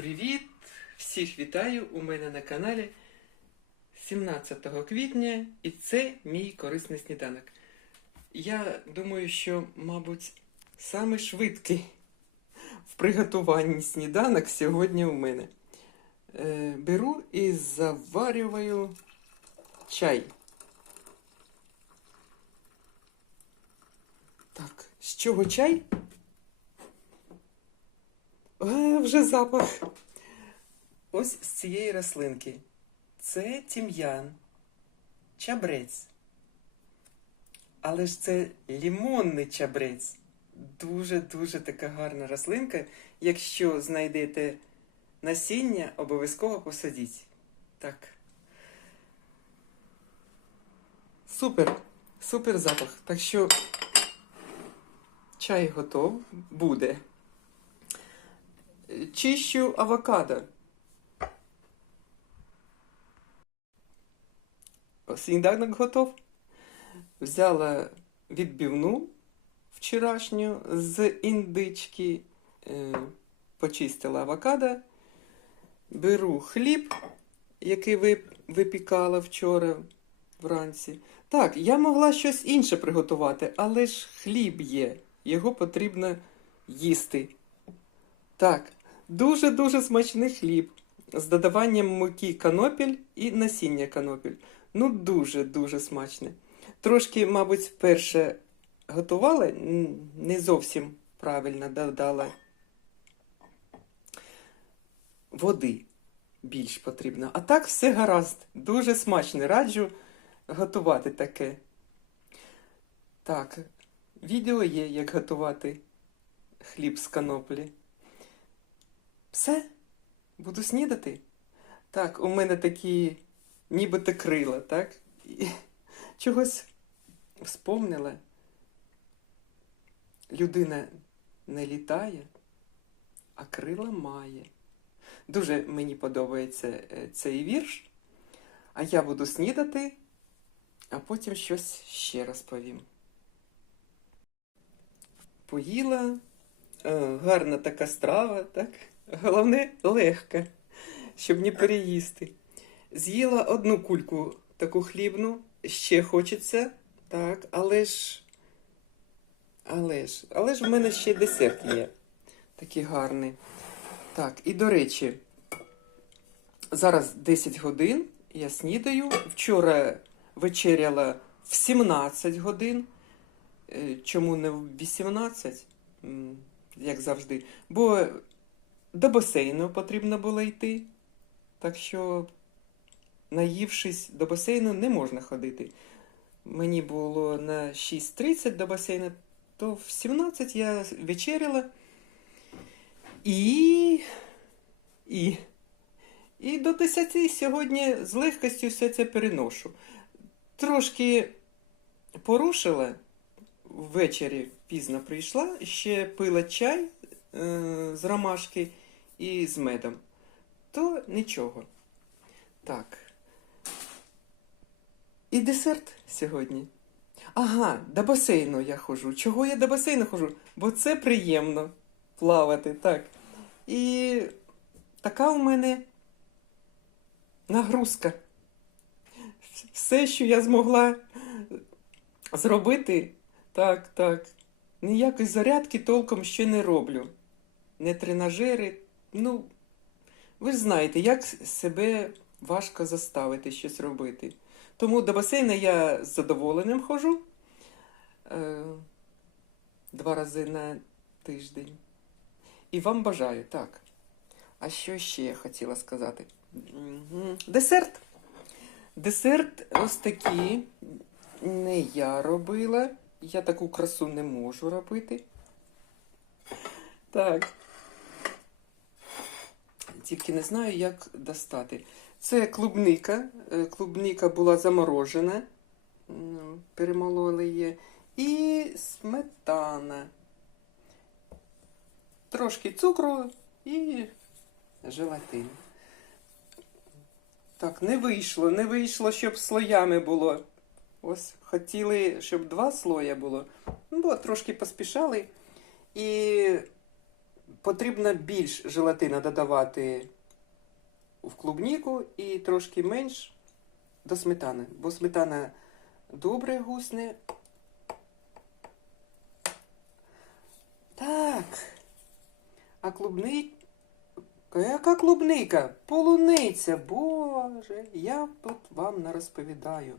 Привіт! Всіх вітаю у мене на каналі 17 квітня, і це мій корисний сніданок. Я думаю, що, мабуть, саме швидкий в приготуванні сніданок сьогодні у мене. Е, беру і заварюю чай. Так, з чого чай? Вже запах. Ось з цієї рослинки. Це тім'ян, чабрець. Але ж це лімонний чабрець. Дуже-дуже така гарна рослинка. Якщо знайдете насіння, обов'язково посадіть. Так. Супер, супер запах. Так що чай готов буде. Чищу авокадо. Сніданок готов. Взяла відбивну вчорашню з індички, е, почистила авокадо, беру хліб, який випікала вчора вранці. Так, я могла щось інше приготувати, але ж хліб є, його потрібно їсти. Так, дуже-дуже смачний хліб з додаванням муки канопіль і насіння канопіль. Ну, дуже-дуже смачне. Трошки, мабуть, перше готувала, н- не зовсім правильно додала води більш потрібно. А так все гаразд. Дуже смачне. Раджу готувати таке. Так, відео є, як готувати хліб з каноплі. Все, буду снідати. Так, у мене такі нібито крила, так? І чогось вспомнила. Людина не літає, а крила має. Дуже мені подобається е, цей вірш. А я буду снідати, а потім щось ще розповім. Поїла, е, гарна така страва, так? Головне, легка, щоб не переїсти. З'їла одну кульку таку хлібну, ще хочеться, так, але ж. Але ж, але ж в мене ще десерт є. Такий гарний. Так, і до речі, зараз 10 годин я снідаю. Вчора вечеряла в 17 годин. Е, Чому не в 18? Як завжди. Бо до басейну потрібно було йти. Так що, наївшись до басейну, не можна ходити. Мені було на 6.30 до басейну, то в 17 я вечеряла. І. І. І до 10 сьогодні з легкістю все це переношу. Трошки порушила ввечері пізно прийшла, ще пила чай е, з ромашки і з медом. То нічого. Так. І десерт сьогодні. Ага, до басейну я ходжу. Чого я до басейну ходжу? Бо це приємно плавати, так. І така у мене нагрузка. Все, що я змогла зробити, так, так. Ніякої зарядки толком ще не роблю. Не тренажери. Ну, ви ж знаєте, як себе важко заставити щось робити. Тому до басейну я з задоволенням ходжу е, два рази на тиждень. І вам бажаю, так. А що ще я хотіла сказати? Десерт. Десерт ось такий. Не я робила. Я таку красу не можу робити. Так. Тільки не знаю, як достати. Це клубника. Е, Клубника була заморожена. Ну, Перемололи її. І сметана. Трошки цукру і желатин. Так, не вийшло, не вийшло, щоб слоями було. Ось хотіли, щоб два слоя було. Ну, бо трошки поспішали. І потрібно більш желатина додавати в клубніку і трошки менш до сметани, бо сметана добре гусне. Так. А клубни... Яка клубника? Полуниця, боже, я тут вам не розповідаю.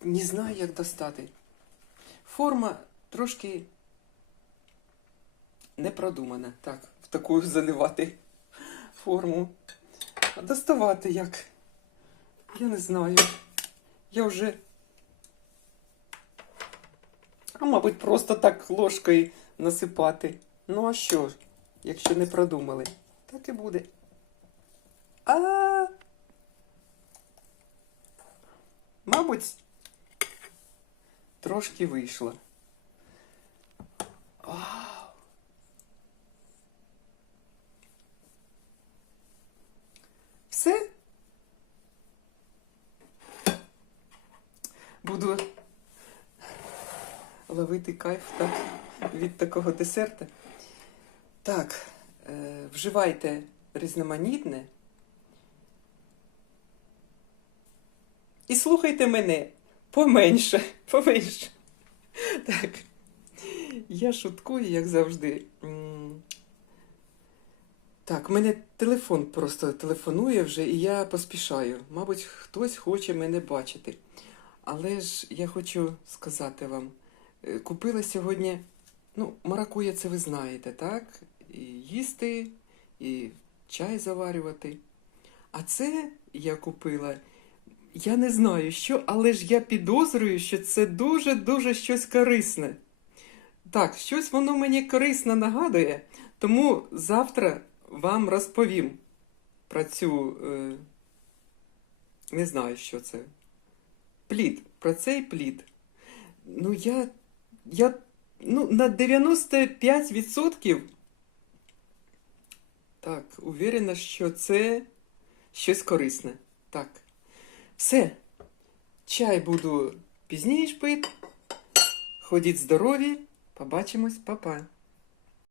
Не знаю, як достати. Форма трошки не продумана. Так, в таку заливати форму. А доставати як? Я не знаю. Я вже. А мабуть, просто так ложкою насипати. Ну а що якщо не продумали, так і буде. А. Мабуть, трошки вийшло. Вау! Все? Буду ловити кайф так, від такого десерта. Так, е, вживайте різноманітне. І слухайте мене поменше, поменше. Так. Я шуткую, як завжди. Так, мене телефон просто телефонує вже, і я поспішаю. Мабуть, хтось хоче мене бачити. Але ж я хочу сказати вам, е, купила сьогодні, ну, маракуя це ви знаєте, так? І їсти, і чай заварювати. А це я купила, я не знаю що, але ж я підозрюю, що це дуже-дуже щось корисне. Так, щось воно мені корисно нагадує, тому завтра вам розповім про цю. Е, не знаю, що це. Плід. Про цей плід. Ну, я. Я ну, на 95% так, уверена, що це щось корисне. Так. Все. Чай буду пізніше пити. Ходіть здорові. Побачимось, па-па.